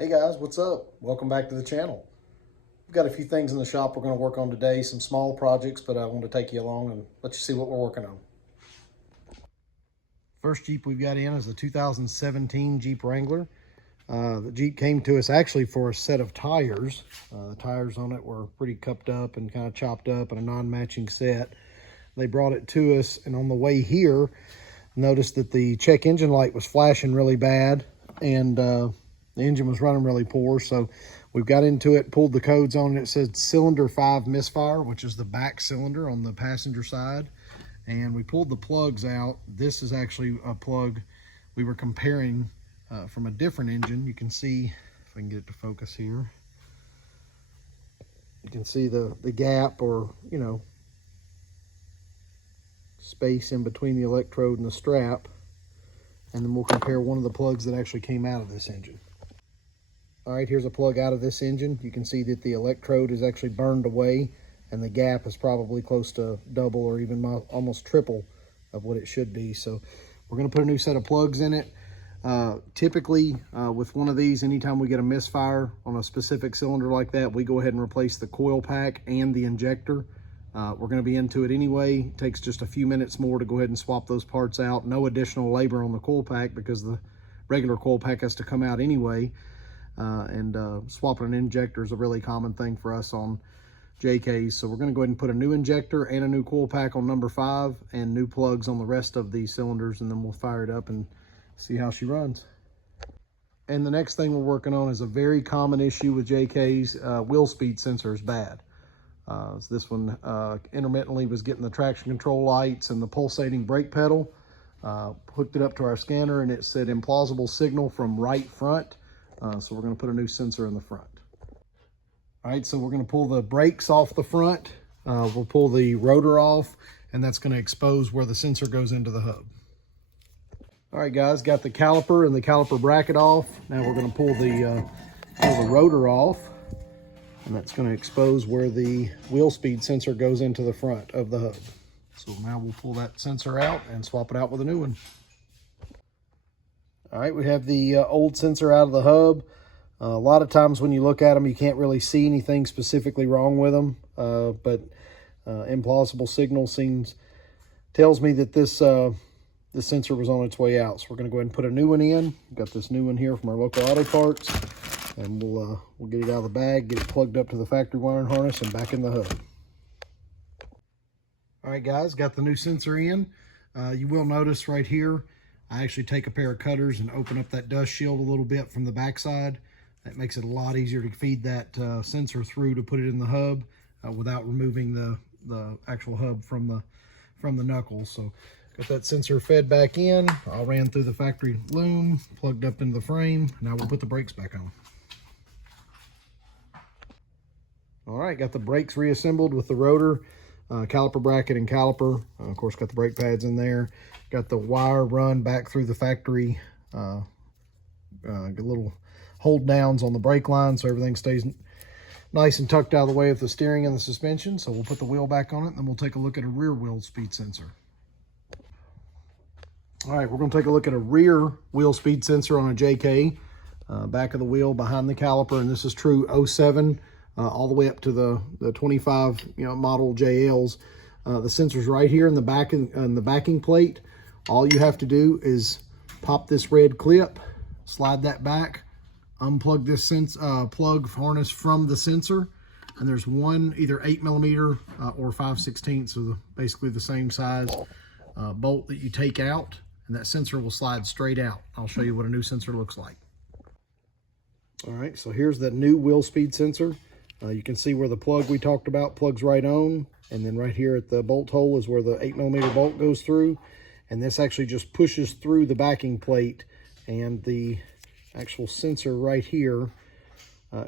Hey guys, what's up? Welcome back to the channel. We've got a few things in the shop we're going to work on today, some small projects, but I want to take you along and let you see what we're working on. First Jeep we've got in is the 2017 Jeep Wrangler. The Jeep came to us actually for a set of tires. The tires on it were pretty cupped up and kind of chopped up in a non-matching set. They brought it to us, and on the way here, noticed that the check engine light was flashing really bad, and the engine was running really poor. So we've got into it, pulled the codes on it. It said cylinder 5 misfire, which is the back cylinder on the passenger side. And we pulled the plugs out. This is actually a plug we were comparing from a different engine. You can see, if I can get it to focus here, you can see the gap, or, you know, space in between the electrode and the strap. And then we'll compare one of the plugs that actually came out of this engine. All right, here's a plug out of this engine. You can see that the electrode is actually burned away, and the gap is probably close to double or even almost triple of what it should be. So we're going to put a new set of plugs in it. Typically, with one of these, anytime we get a misfire on a specific cylinder like that, we go ahead and replace the coil pack and the injector. We're going to be into it anyway. It takes just a few minutes more to go ahead and swap those parts out. No additional labor on the coil pack because the regular coil pack has to come out anyway. Swapping an injector is a really common thing for us on JKs. So we're going to go ahead and put a new injector and a new coil pack on number 5 and new plugs on the rest of these cylinders, and then we'll fire it up and see how she runs. And the next thing we're working on is a very common issue with JKs. Wheel speed sensor is bad. So this one intermittently was getting the traction control lights and the pulsating brake pedal. Hooked it up to our scanner, and it said implausible signal from right front. So we're going to put a new sensor in the front. All right, so we're going to pull the brakes off the front. We'll pull the rotor off, and that's going to expose where the sensor goes into the hub. All right, guys, got the caliper and the caliper bracket off. Now we're going to pull the rotor off, and that's going to expose where the wheel speed sensor goes into the front of the hub. So now we'll pull that sensor out and swap it out with a new one. All right, we have the old sensor out of the hub. A lot of times when you look at them, you can't really see anything specifically wrong with them, but implausible signal tells me that this sensor was on its way out. So we're going to go ahead and put a new one in. We've got this new one here from our local auto parts, and we'll get it out of the bag, get it plugged up to the factory wiring harness, and back in the hub. All right, guys, got the new sensor in. You will notice right here, I actually take a pair of cutters and open up that dust shield a little bit from the backside. That makes it a lot easier to feed that sensor through to put it in the hub without removing the actual hub from the knuckles. So got that sensor fed back in. I ran through the factory loom, plugged up into the frame. Now we'll put the brakes back on. All right, got the brakes reassembled with the rotor, caliper bracket and caliper. Of course, got the brake pads in there. Got the wire run back through the factory. Got little hold downs on the brake line so everything stays nice and tucked out of the way of the steering and the suspension. So we'll put the wheel back on it, and then we'll take a look at a rear wheel speed sensor. All right, we're going to take a look at a rear wheel speed sensor on a JK. Back of the wheel behind the caliper, and this is true 07 all the way up to the 25 model JLs. The sensor's right here in the back in the backing plate. All you have to do is pop this red clip, slide that back, unplug this plug harness from the sensor, and there's one either 8mm or 5/16, so basically the same size bolt that you take out, and that sensor will slide straight out. I'll show you what a new sensor looks like. All right, so here's the new wheel speed sensor. You can see where the plug we talked about plugs right on, and then right here at the bolt hole is where the 8mm bolt goes through, and this actually just pushes through the backing plate, and the actual sensor right here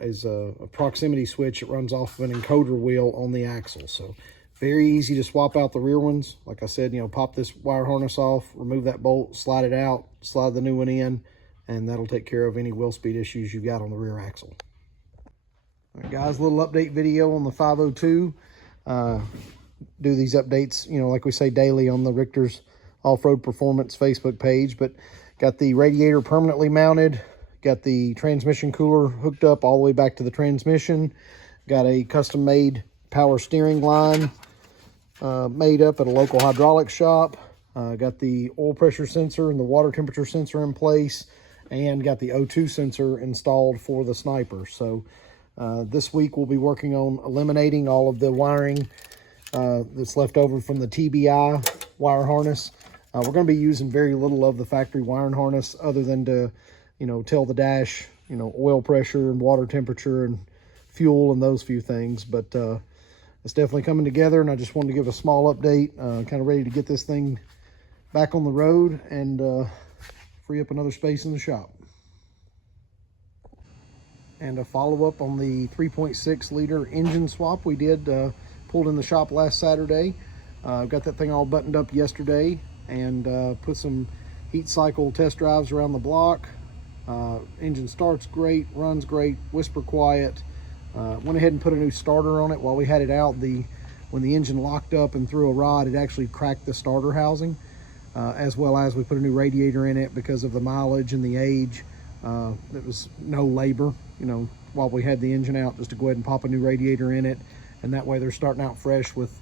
is a proximity switch. It runs off of an encoder wheel on the axle. So very easy to swap out the rear ones. Like I said, pop this wire harness off, remove that bolt, slide it out, slide the new one in, and that'll take care of any wheel speed issues you've got on the rear axle. All right, guys, a little update video on the 502. Do these updates, like we say, daily on the Richter's Off-Road Performance Facebook page. But got the radiator permanently mounted, Got the transmission cooler hooked up all the way back to the transmission. Got a custom made power steering line made up at a local hydraulics shop. Got the oil pressure sensor and the water temperature sensor in place, and got the O2 sensor installed for the sniper. So this week we'll be working on eliminating all of the wiring that's left over from the TBI wire harness. We're going to be using very little of the factory wiring harness other than to, tell the dash, oil pressure and water temperature and fuel and those few things. But it's definitely coming together, and I just wanted to give a small update, kind of ready to get this thing back on the road and free up another space in the shop. And a follow-up on the 3.6 liter engine swap we did, pulled in the shop last Saturday. Got that thing all buttoned up yesterday, and put some heat cycle test drives around the block. Engine starts great, runs great, whisper quiet. Went ahead and put a new starter on it while we had it out. When the engine locked up and threw a rod, it actually cracked the starter housing, as well as we put a new radiator in it because of the mileage and the age. It was no labor, while we had the engine out, just to go ahead and pop a new radiator in it. And that way they're starting out fresh with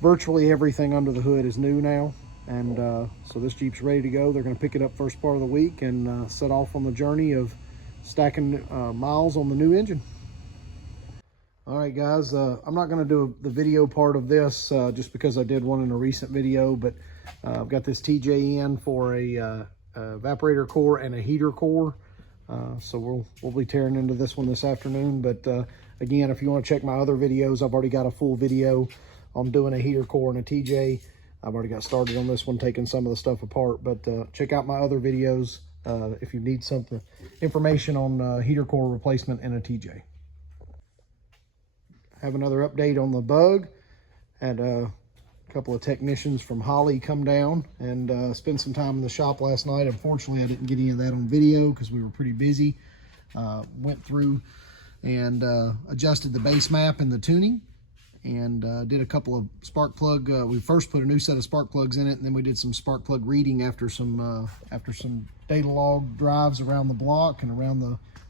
virtually everything under the hood is new now. And so this Jeep's ready to go. They're going to pick it up first part of the week and set off on the journey of stacking miles on the new engine. All right, guys, I'm not going to do the video part of this just because I did one in a recent video, but I've got this TJ in for a evaporator core and a heater core. So we'll be tearing into this one this afternoon. But again, if you want to check my other videos, I've already got a full video on doing a heater core and a TJ. I've already got started on this one, taking some of the stuff apart. But check out my other videos if you need information on heater core replacement and a TJ. Have another update on the bug. Had a couple of technicians from Holley come down and spend some time in the shop last night. Unfortunately, I didn't get any of that on video because we were pretty busy. Went through and adjusted the base map and the tuning, and did a couple of spark plug. We first put a new set of spark plugs in it, and then we did some spark plug reading after some data log drives around the block and around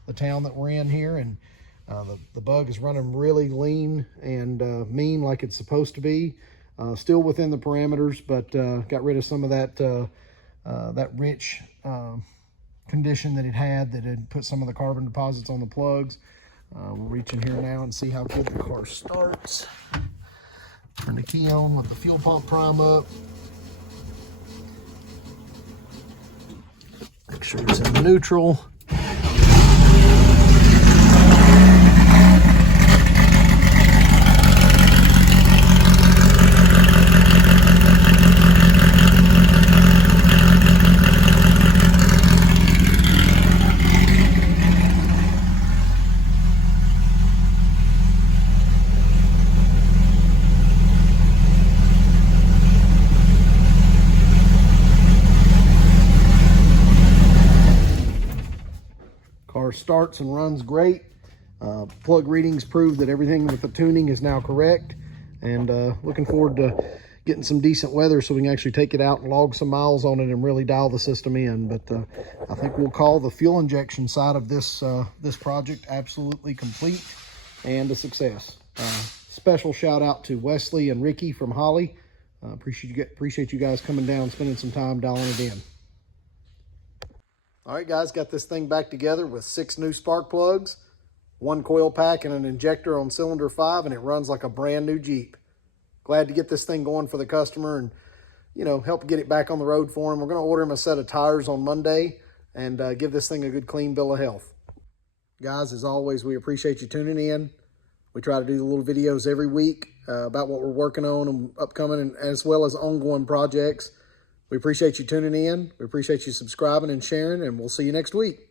the town that we're in here. And the bug is running really lean and mean like it's supposed to be. Still within the parameters, but got rid of some of that rich condition that it had that had put some of the carbon deposits on the plugs. We'll reach in here now and see how good the car starts. Turn the key on, let the fuel pump prime up. Make sure it's in neutral. Car starts and runs great. Plug readings prove that everything with the tuning is now correct, and looking forward to getting some decent weather so we can actually take it out and log some miles on it and really dial the system in. But I think we'll call the fuel injection side of this project absolutely complete and a success. Special shout out to Wesley and Ricky from Holley. Appreciate you guys coming down, spending some time dialing it in. All right, guys, got this thing back together with 6 new spark plugs, 1 coil pack, and an injector on cylinder 5, and it runs like a brand new Jeep. Glad to get this thing going for the customer and, help get it back on the road for him. We're going to order him a set of tires on Monday and give this thing a good clean bill of health. Guys, as always, we appreciate you tuning in. We try to do the little videos every week about what we're working on and upcoming, and as well as ongoing projects. We appreciate you tuning in. We appreciate you subscribing and sharing, and we'll see you next week.